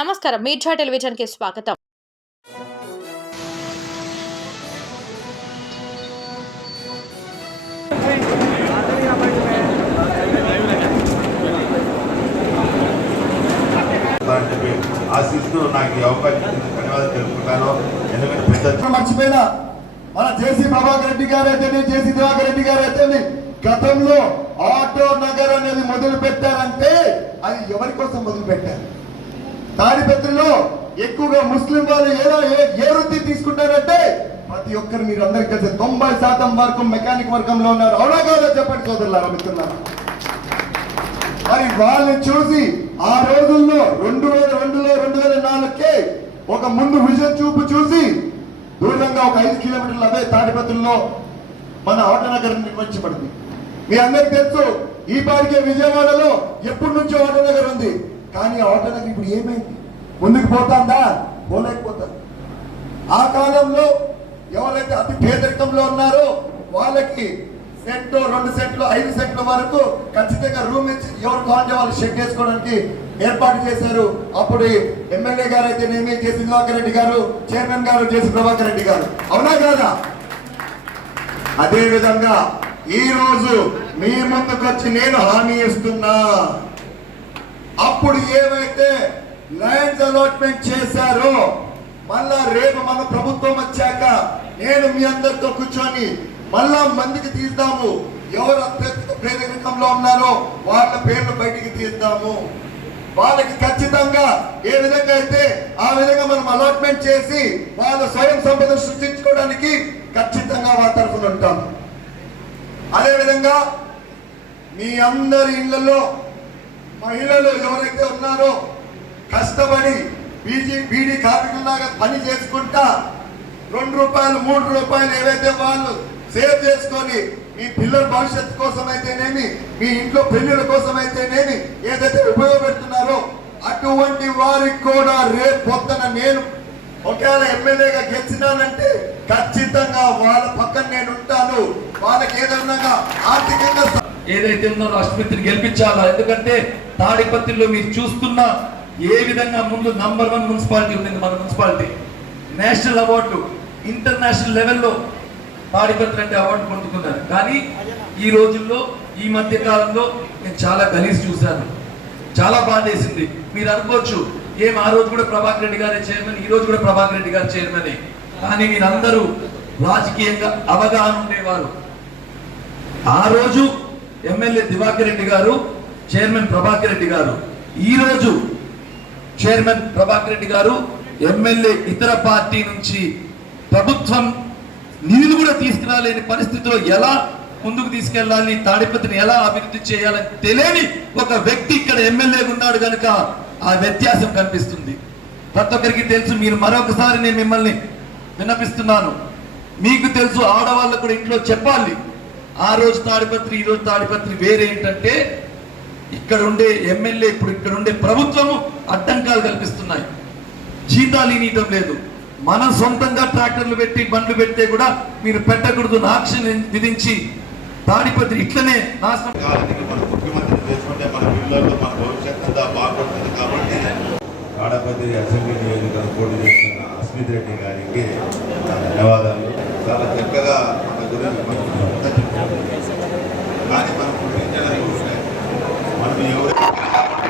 నమస్కారం. మీర్జా టెలివిజన్కి స్వాగతం. ఆశిస్తూ నాకు ఈ అవకాశం ఇచ్చినందుకు ధన్యవాదాలు తెలుపుకుంటాను. ఎందుకంటే పెద్ద మర్చిపోయినా మన జేసీ ప్రభాకర్ రెడ్డి గారు అయితేనే జేసీ దివాకర్ రెడ్డి గారు అయితేనే గతంలో ఆటో నగర్ అనేది మొదలు పెట్టారంటే అది ఎవరి కోసం మొదలు పెట్టారు తాడిపత్రిలో ఎక్కువగా ముస్లిం వాళ్ళు ఏదో ఏ- ఏ వృత్తి తీసుకుంటారంటే ప్రతి ఒక్కరు మీరు అందరికి కలిసి తొంభై శాతం వరకు మెకానిక్ వర్గంలో ఉన్నారు. అవునా కాదా చెప్పండి సోదరులారా మిత్రులారా? మరి వాళ్ళని చూసి ఆ రోజుల్లో రెండు వేల రెండులో రెండు వేల నాలుగుకే ఒక ముందు విజన్ చూపు చూసి దూరంగా ఒక ఐదు కిలోమీటర్ల అవే తాడిపత్రుల్లో మన ఆటోనగర్ నిర్మించబడింది. మీ అందరికి తెలుసు ఈ పాటికే విజయవాడలో ఎప్పటి నుంచో ఆటనగర్ ఉంది. కానీ ఆ ఇప్పుడు ఏమైంది? ముందుకు పోతాందా? పోలేకపోతారు. ఆ కాలంలో ఎవరైతే అతి పేదరికంలో ఉన్నారో వాళ్ళకి సెంట్ రెండు సెంట్లు ఐదు సెంట్ల వరకు ఖచ్చితంగా రూమ్ ఇచ్చి ఎవరు కావాలంటే వాళ్ళు షెడ్ చేసుకోవడానికి ఏర్పాటు చేశారు. అప్పుడు ఎమ్మెల్యే గారు అయితేనేమి జేసీ దివాకర్ రెడ్డి గారు చైర్మన్ గారు జేసీ ప్రభాకర్ రెడ్డి గారు. అవునా కాదా? అదే విధంగా ఈ రోజు మీ ముందుకు వచ్చి నేను హామీ ఇస్తున్నా. అప్పుడు ఏవైతే ల్యాండ్స్ అలాట్మెంట్ చేశారో మళ్ళా రేపు మన ప్రభుత్వం వచ్చాక నేను మీ అందరితో కూర్చొని మళ్ళా మందికి తీద్దాము. ఎవరు అత్యధిక పేదరికంలో ఉన్నారో వాళ్ళ పేర్లు బయటికి తీద్దాము. వాళ్ళకి ఖచ్చితంగా ఏ విధంగా అయితే ఆ విధంగా మనం అలాట్మెంట్ చేసి వాళ్ళ స్వయం సంపద సృష్టించుకోవడానికి ఖచ్చితంగా వాళ్ళ తరఫున ఉంటాం. అదేవిధంగా మీ అందరి ఇళ్ళలో మహిళలు ఎవరైతే ఉన్నారో కష్టపడి బీజీ బీడీ కార్మికుల్లాగా పని చేసుకుంటా రెండు రూపాయలు మూడు రూపాయలు ఏవైతే వాళ్ళు సేవ్ చేసుకొని మీ పిల్లల భవిష్యత్తు కోసం అయితేనేమి మీ ఇంట్లో పెళ్ళిళ్ళ కోసం అయితేనేమి ఏదైతే ఉపయోగపెడుతున్నారో అటువంటి వారికి కూడా రేపు పొద్దున నేను ఒకవేళ ఎమ్మెల్యేగా గెలిచినానంటే ఖచ్చితంగా వాళ్ళ పక్కన నేను ఉంటాను. వాళ్ళకి ఏదన్నా ఆర్థికంగా ఏదైతే ఉందో రాష్ట్రపతిని గెలిపించాలా? ఎందుకంటే తాడిపత్రిలో మీరు చూస్తున్న ఏ విధంగా ముందు నంబర్ వన్ మున్సిపాలిటీ ఉంది మన మున్సిపాలిటీ నేషనల్ అవార్డు ఇంటర్నేషనల్ లెవెల్లో తాడిపత్రి అంటే అవార్డు పొందుకున్నారు. కానీ ఈ రోజుల్లో ఈ మధ్య కాలంలో నేను చాలా గలీజ్ చూశాను. చాలా బాధేసింది. మీరు అనుకోవచ్చు ఏం ఆ రోజు కూడా ప్రభాకర్ రెడ్డి గారే చైర్మన్ ఈ రోజు కూడా ప్రభాకర్ రెడ్డి గారు చైర్మన్ కానీ మీరందరూ రాజకీయంగా అవగాహన ఉండేవారు. ఆ రోజు ఎమ్మెల్యే దివాకర్ రెడ్డి గారు చైర్మన్ ప్రభాకర్ రెడ్డి గారు. ఈరోజు చైర్మన్ ప్రభాకర్ రెడ్డి గారు ఎమ్మెల్యే ఇతర పార్టీ నుంచి ప్రభుత్వం నిధులు కూడా తీసుకురాలేని పరిస్థితిలో ఎలా ముందుకు తీసుకెళ్ళాలి తాడిపత్రిని ఎలా అభివృద్ధి చేయాలని తెలియని ఒక వ్యక్తి ఇక్కడ ఎమ్మెల్యేగా ఉన్నాడు కనుక ఆ వ్యత్యాసం కనిపిస్తుంది. ప్రతి ఒక్కరికి తెలుసు మీరు మరొకసారి నేను మిమ్మల్ని విన్నపిస్తున్నాను. మీకు తెలుసు ఆడవాళ్ళు కూడా ఇంట్లో చెప్పాలి ఆ రోజు తాడిపత్రి ఈ రోజు తాడిపత్రి వేరేంటంటే ఇక్కడ ఉండే ఎమ్మెల్యే ఇప్పుడు ఇక్కడ ఉండే ప్రభుత్వము అడ్డంకాలు కల్పిస్తున్నాయి. జీతాలు ఇనియటం లేదు. మనం సొంతంగా ట్రాక్టర్లు పెట్టి బండ్లు పెడితే కూడా మీరు పెట్టకూడదు ఆక్షన్ విధించి తాడిపత్రి ఇట్లనే నాశనం. మన ముఖ్యమంత్రి చేసుకుంటే మన పిల్లలు మన భవిష్యత్ బాగుంటుంది కాబట్టి తాడపతి అసెంబ్లీ నియోజకవర్గం పోటీ చేస్తున్న అస్మిత్ రెడ్డి గారికి ధన్యవాదాలు. చాలా చక్కగా మన గురించి కానీ మనం Thank you.